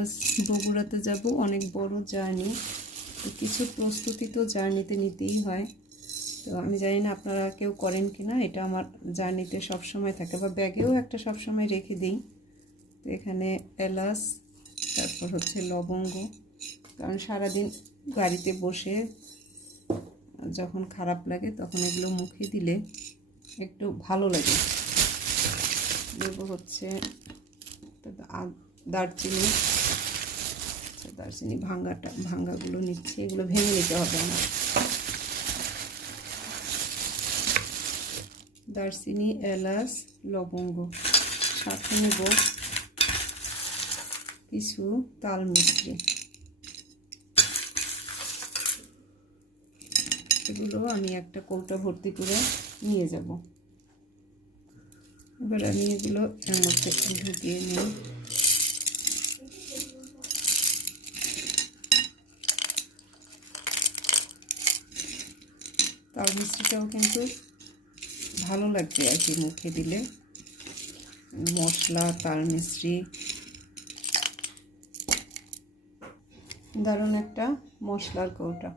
আজ বগুড়াতে যাব, অনেক বড় জার্নি। তো কিছু প্রস্তুতি তো জার্নিতে নিতেই হয়। তো আমি জানি না আপনারা কেউ করেন কি না, এটা আমার জার্নিতে সবসময় থাকে, বা ব্যাগেও একটা সবসময় রেখে দিই। তো এখানে এলাচ, তারপর হচ্ছে লবঙ্গ, কারণ সারাদিন গাড়িতে বসে যখন খারাপ লাগে তখন এগুলো মুখে দিলে একটু ভালো লাগে। দেব হচ্ছে দারচিনি, দারচিনি ভাঙ্গাগুলো নিচ্ছি, এগুলো ভেঙে নিতে হবে আমার। দারচিনি, এলাচ, লবঙ্গ, সাথে নেব কিছু তাল মিছরি। এগুলো আমি একটা কৌটা ভর্তি করে নিয়ে যাব। এবার আমি এগুলো এর মধ্যে ঢুকিয়ে নিই। তাল মিষ্টিটাও কিন্তু ভালো লাগবে আর কি মুখে দিলে। মশলা, তাল মিছরি দারুণ একটা মশলার কৌটা।